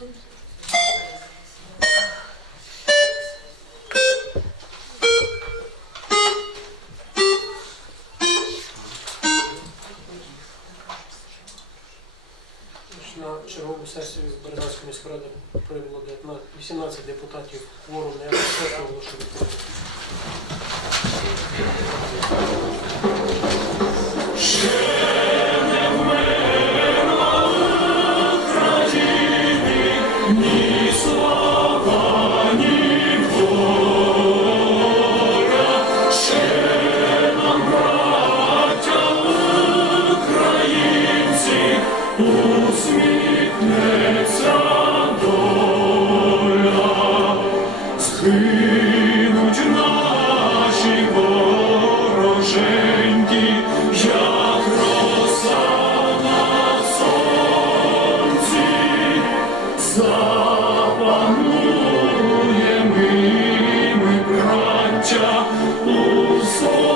На чергову сесію Березанської міської ради прибуло 18 депутатів кворум не сесію браття, у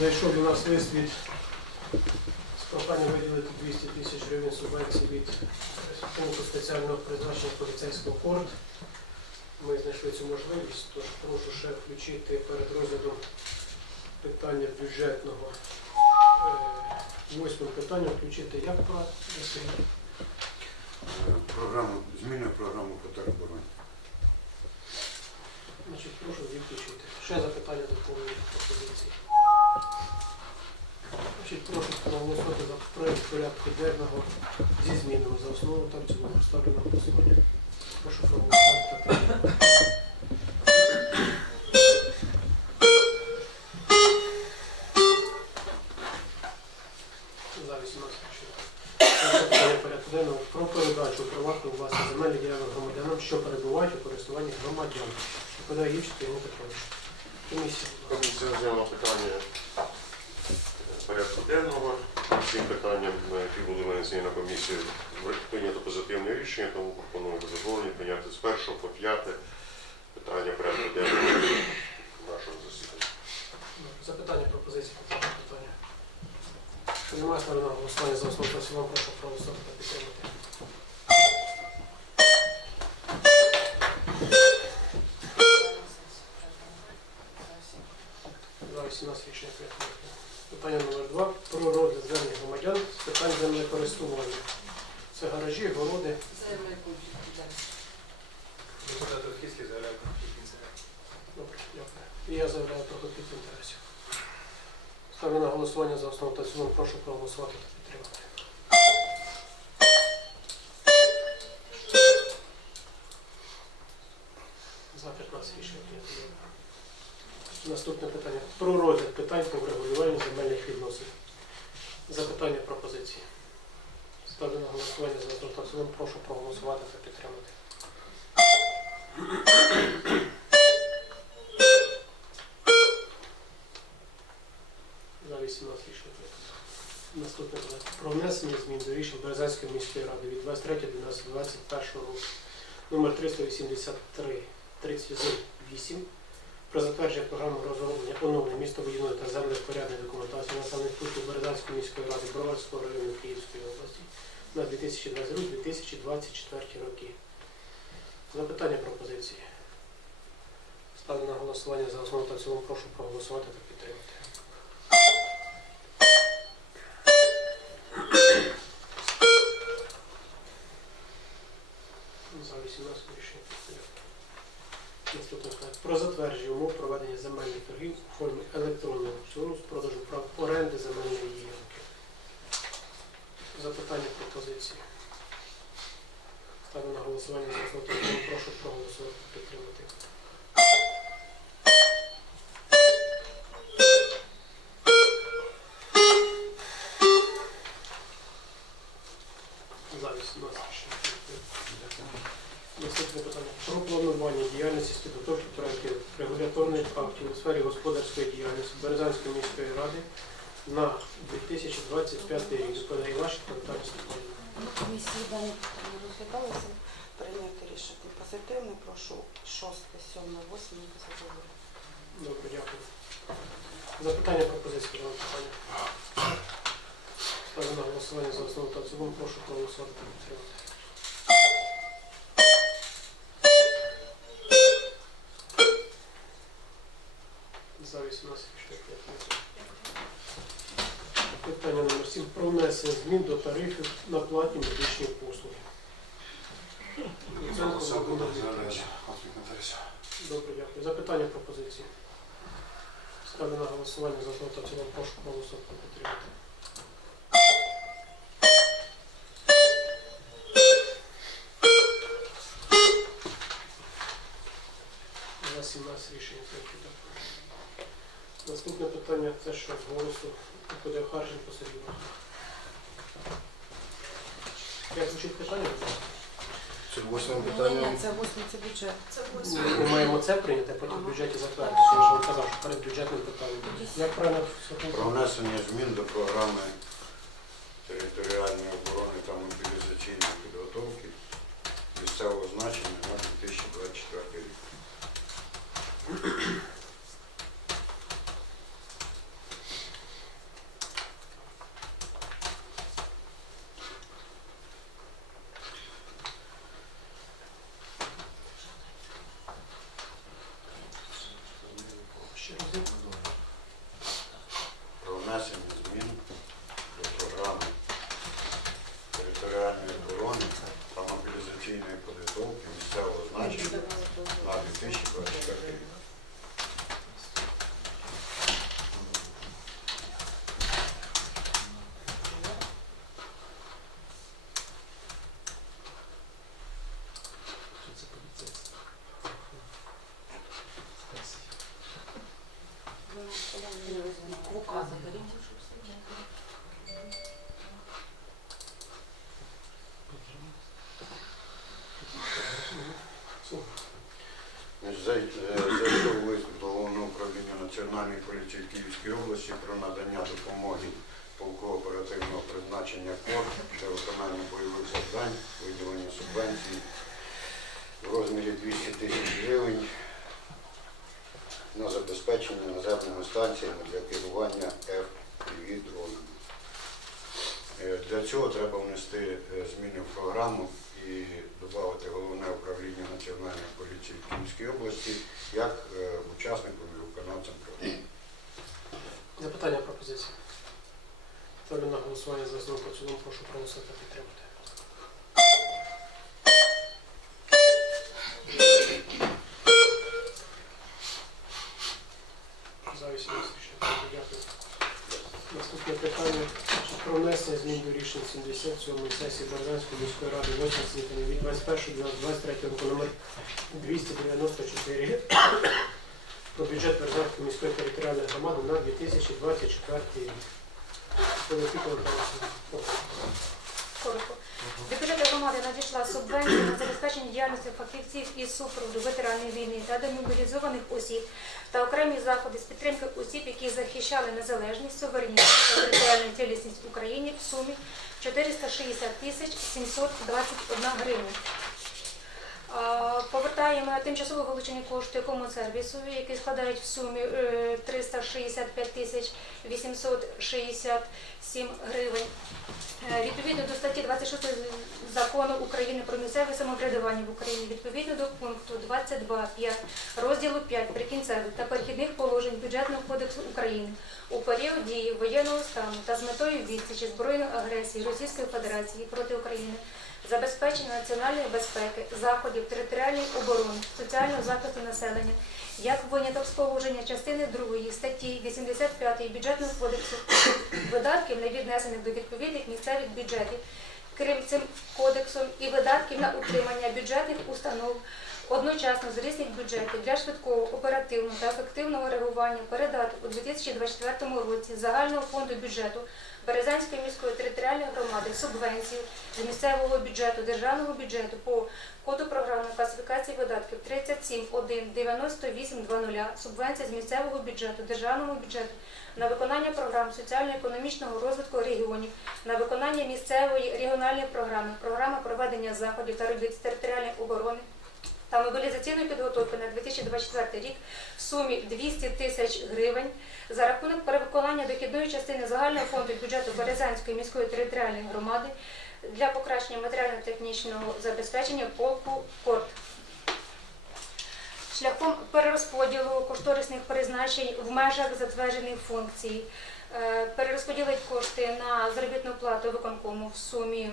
зайшов до нас лист від з проханням виділити 200 тисяч гривень субвенції від пункту спеціального призначення поліцейського форт. Ми знайшли цю можливість, тож прошу ще включити перед розглядом питання бюджетного. Е, Восьме питання включити як про Програму, змінюю програму по теробороні. Значить, прошу відключити. Ще запитання до повної пропозиції. Прошу проголосувати за проект порядку денного зі змінами за основу та в цілому. Ставлю на голосування. Прошу проголосувати. За 18 рішення. Перше питання порядку денного про передачу приватної власної земельних ділянок громадянам, що перебувають у користуванні громадян. Євченко Ігор Петрович. Комісія. будь ласка. Комісія розглянула питання е, порядку денного. Цим питанням, е, які були винесені на комісію, прийнято позитивне рішення, тому пропоную задоволення прийняти з першого по п'яте питання порядку денного нашого засідання. Запитання, пропозиції по цьому немає ставлю голосування за основу та прошу проголосувати та підтримати. За 18 рішення прийнято. Питання номер 2 про розгляд звернень громадян з питань землекористування. Це гаражі, городи. Рухівський заявляє конфлікт інтересів. Добре, дякую. І я заявляю про конфлікт інтересів. Ставлю на голосування за основу та цілому, прошу проголосувати та підтримати. За 15 рішення прийнято. Наступне питання. Про розгляд питань по врегулюванню земельних відносин. Запитання пропозиції. Ставлю на голосування за основу та в цілому, прошу проголосувати та підтримати. За 18 рішення прийнято. Наступне. Про внесення змін до рішень Березанської міської ради від 23.12.21 року номер 383 38 про затвердження програми розроблення оновлення містобудівної та землепорядної документації населених пунктів Березанської міської ради Броварського району Київської області на 2022-2024 роки. Запитання пропозиції. Ставлю на голосування за основу та цілому. Прошу проголосувати та підтримати. Земельних торгів у формі електронного аукціону з продажу прав оренди земельної ділянки. Запитання пропозиції. Ставлю на голосування за. Прошу проголосувати підтримати. Наступне питання. Про планування діяльності з підготовки проєктів регуляторних актів у сфері господарської діяльності Березанської міської ради на 2025 рік. Відповідає Іващенко Наталія Степанівна. Комісії дані питання розглядалися. Прийняти рішення позитивне. Прошу 6, 7, 8 задоволити. Добре, дякую. Запитання пропозиції до питання. Ставлю на голосування за основу та в цілому. Прошу проголосувати За 18 рішення прийнято. Питання номер 7. Про внесення змін до тарифів на платні медичні послуги. Добре, дякую. Запитання пропозиції. Ставлю на голосування за основу та в цілому. Прошу проголосувати та підтримати. За 17 рішень прийнято. Наступне питання це що з голосу буде Харченко Сергій. Як звучить питання? Це восьме Ні, ні, питання. це восьме, це бюджет. Це Ми маємо це прийняти, а потім в бюджеті затвердити. Я ж вам казав, що перед бюджетним питанням. Як правильно Про внесення змін до програми територіальної оборони та мобілізаційної підготовки місцевого значення на 2024 рік. ще раз? Про внесення змін до програми територіальної оборони та мобілізаційної підготовки місцевого значення на 2024 рік. Укази. Зай- е, Зайшов лист до Головного управління Національної поліції в Київській області про надання допомоги полку оперативного призначення КОР для виконання бойових завдань, виділення субвенцій в розмірі 200 тисяч гривень на забезпечення наземними станціями для керування FPV дронами. Е, Для цього треба внести е, зміни в програму і додати головне управління Національної поліції в Київській області як е, учасником і виконавцем програми. Запитання пропозиції. Ставлю на голосування за основу цілому. Прошу проголосувати підтримати. Наступне питання про внесення змін до рішень 77 сесії Бердянської міської ради 8 скликання від 21 року номер 294 про бюджет Бердянської міської територіальної громади на 2024 рік. Олексій Михайлович, Коротко. До бюджету громади надійшла субвенція на забезпечення діяльності фахівців із супроводу ветеранів війни та демобілізованих осіб та окремі заходи з підтримки осіб, які захищали незалежність, суверенітет та територіальну цілісність України в сумі 460 тисяч 721 гривня. Повертаємо на тимчасово вилучені кошти комунсервісу, які складають в сумі е, 365 тисяч 867 гривень. Е, Відповідно до статті 26 закону України про місцеве самоврядування в Україні, відповідно до пункту 22.5 розділу 5 прикінцевих та перехідних положень бюджетного кодексу України у період дії воєнного стану та з метою відсічі збройної агресії Російської Федерації проти України, забезпечення національної безпеки, заходів територіальної оборони, соціального захисту населення як виняток з положення частини 2 статті 85 бюджетного кодексу видатків не віднесених до відповідних місцевих бюджетів, крім цим кодексом і видатків на утримання бюджетних установ одночасно з різних бюджетів для швидкого, оперативного та ефективного реагування передати у 2024 році загального фонду бюджету Березанської міської територіальної громади субвенцію з місцевого бюджету, державного бюджету по коду програмної класифікації видатків 37.1.98.00 субвенція з місцевого бюджету, державного бюджету на виконання програм соціально-економічного розвитку регіонів, на виконання місцевої регіональної програми, програми проведення заходів та робіт з територіальної оборони та мобілізаційної підготовки на 2024 рік в сумі 200 тисяч гривень за рахунок перевиконання дохідної частини загального фонду бюджету Березанської міської територіальної громади для покращення матеріально-технічного забезпечення полку КОРТ. Шляхом перерозподілу кошторисних призначень в межах затверджених функцій е, перерозподілить кошти на заробітну плату виконкому в сумі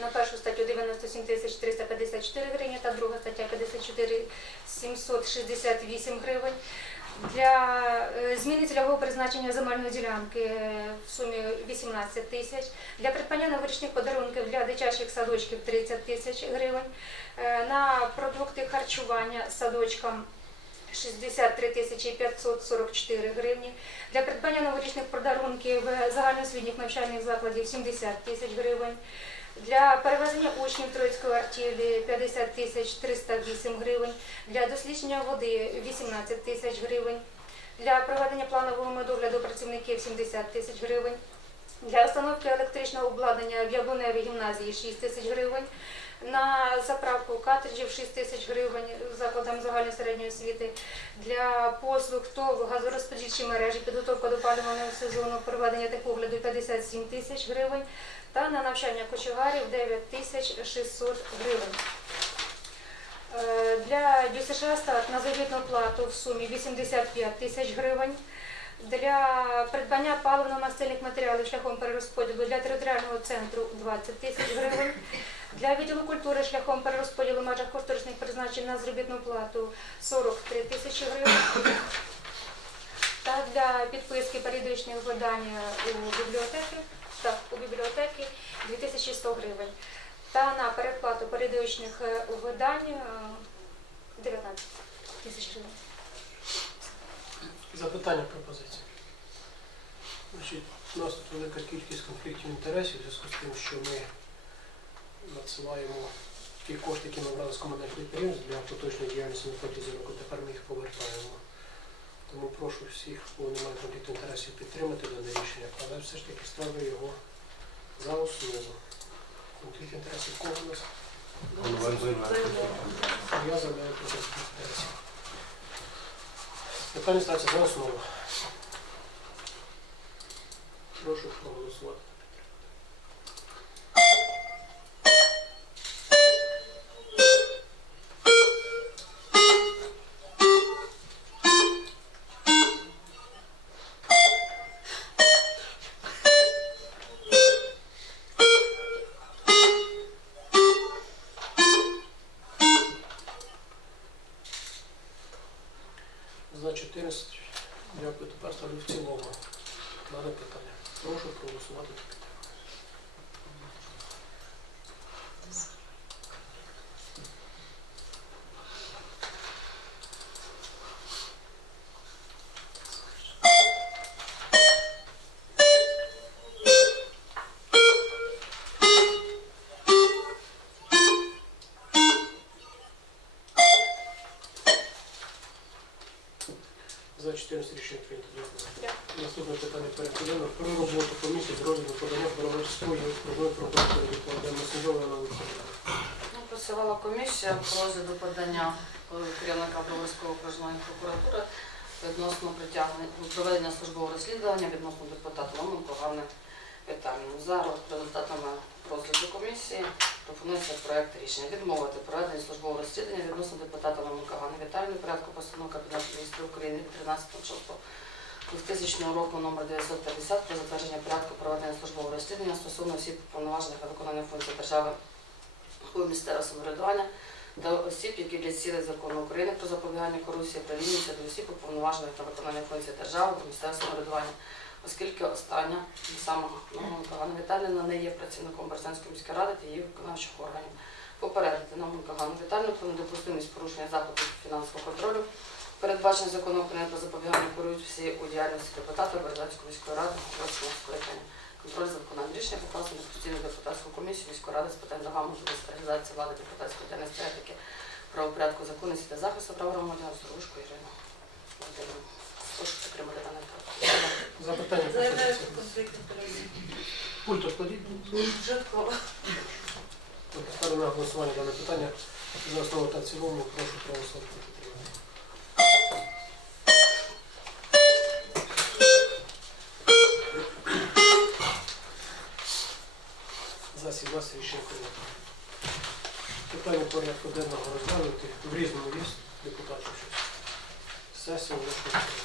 на першу статтю 97 тисяч 354 гривні та друга стаття 54 768 гривень. Для е, зміни цільового призначення земельної ділянки е, в сумі 18 тисяч. Для придбання новорічних подарунків для дитячих садочків 30 тисяч гривень. Е, На продукти харчування садочкам 63 тисячі 544 гривні. Для придбання новорічних подарунків е, загальноосвітніх навчальних закладів 70 тисяч гривень. Для перевезення учнів Троїцької артілі 50 тисяч 308 гривень, для дослідження води 18 тисяч гривень, для проведення планового медогляду працівників 70 тисяч гривень, для установки електричного обладнання в Яблуневій гімназії 6 тисяч гривень, на заправку картриджів 6 тисяч гривень закладам загальної середньої освіти, для послуг ТОВ газорозподільчі мережі, підготовка до опалювального сезону, проведення техогляду 57 тисяч гривень та на навчання кочегарів 9 тисяч 600 гривень. Е, Для ДЮСШ на заробітну плату в сумі 85 тисяч гривень. Для придбання паливно-мастильних матеріалів шляхом перерозподілу для територіального центру 20 тисяч гривень. Для відділу культури шляхом перерозподілу в межах кошторисних призначень на заробітну плату 43 тисячі гривень. Та для підписки періодичних видань у бібліотеки, так, у бібліотеки 2100 гривень. Та на переплату періодичних е, видань е, 19 тисяч гривень. Запитання пропозиції. Значить, у нас тут велика кількість конфліктів інтересів в зв'язку з тим, що ми надсилаємо ті кошти, які ми брали з комунальних підприємств для поточної діяльності на протязі року, тепер ми їх повертаємо. Тому прошу всіх, кого немає конфлікту інтересів, підтримати дане рішення, але все ж таки ставлю його за основу. Конфлікт інтересів кого у нас? Я заявляю конфлікт інтересів. Питання ставиться за основу. Прошу проголосувати. Прошу проголосувати. За 14 рішення прийнято. Дякую. Наступне питання денного. Про роботу Масенжова Анна Ну, Працювала комісія по розгляду подання е, керівника Броварської окружної прокуратури відносно проведення службового розслідування відносно депутата Ломенко Ганни Віталіївни. За результатами розгляду комісії пропонується проект рішення відмовити проведення службового розслідування відносно депутата Ломенко Ганни Віталіївни порядку постанови Кабінету міністрів України від 13 2000 року номер 950 про затвердження порядку проведення службового розслідування стосовно осіб повноважених на виконання функцій держави у місцеве самоврядування до осіб, які для цілей закону України про запобігання корупції прирівнюються до осіб, уповноважених на виконання функцій держави та місцевого самоврядування, оскільки остання саме Науменко Ганна Віталіївна не є працівником Березанської міської ради та її виконавчих органів. Попередити Ганну Віталіївну про недопустимість порушення заходів фінансового контролю, передбачених законом України про запобігання корупції у діяльності депутата Березанської міської ради обласного скликання. Контроль за виконанням рішення покладено на постійну депутатську комісію міської ради з питань регламенту реалізації влади депутатської діяльності етики, правопорядку, законності та захисту прав громадян Стружку Ірину. Прошу підтримати дане. Запитання Заявляю про конфлікт інтересів. Пульт откладіть. Житкова. Тобто Ставлю на голосування дане питання за основу та в цілому. Прошу проголосувати. Рішення. Питання порядку денного розглянути. В різному є депутатів щось. Сесія оголошується.